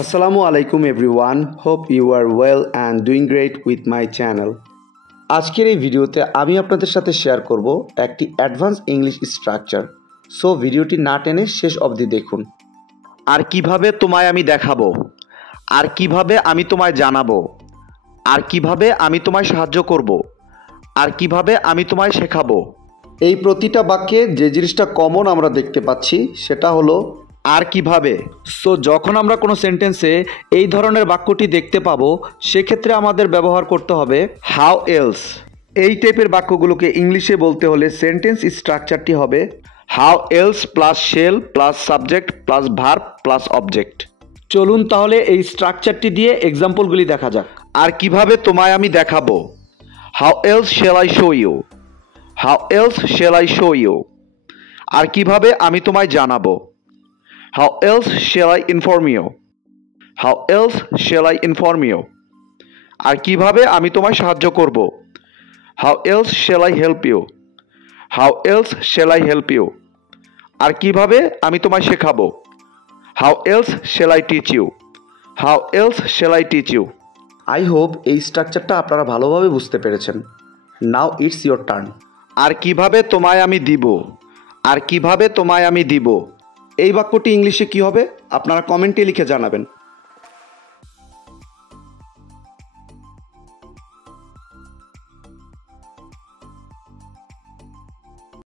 Assalamu alaikum everyone. Hope you are well and doing great with my channel. আজকের এই ভিডিওতে আমি আপনাদের সাথে শেয়ার করব একটি অ্যাডভান্স ইংলিশ স্ট্রাকচার। সো ভিডিওটি না টেনে শেষ অবধি দেখুন। আর কিভাবে তোমায় আমি দেখাবো, আর কিভাবে আমি তোমায় জানাবো, আর কিভাবে আমি তোমায় সাহায্য করব, আর কিভাবে আমি তোমায় শেখাবো। এই প্রতিটা বাক্যে যে জিনিসটা কমন আমরা দেখতে পাচ্ছি সেটা হলো আর কিভাবে। সো যখন আমরা কোনো সেন্টেন্সে এই ধরনের বাক্যটি দেখতে পাবো সেক্ষেত্রে আমাদের ব্যবহার করতে হবে হাউ এলস। এই টাইপের বাক্যগুলোকে ইংলিশে বলতে হলে সেন্টেন্স স্ট্রাকচারটি হবে how else plus shell plus subject plus verb plus object. চলুন তাহলে এই স্ট্রাকচারটি দিয়ে এক্সাম্পলগুলি দেখা যাক। আর কিভাবে তোমায় আমি দেখাবো, how else shall I show you, how else shall I show you. আর কিভাবে আমি তোমায় জানাবো, how else shall I inform you? How else shall I inform you? আর কিভাবে আমি তোমায় সাহায্য করব, how else shall I help you? How else shall I help you? আর কিভাবে আমি তোমায় শেখাবো, how else shall I teach you? How else shall I teach you? I hope এই স্ট্রাকচারটা আপনারা ভালোভাবে বুঝতে পেরেছেন। Now it's your turn. আর কিভাবে তোমায় আমি দিব, আর কিভাবে তোমায় আমি দিব। এই বাক্যটি ইংলিশে কি হবে আপনারা কমেন্টে লিখে জানাবেন।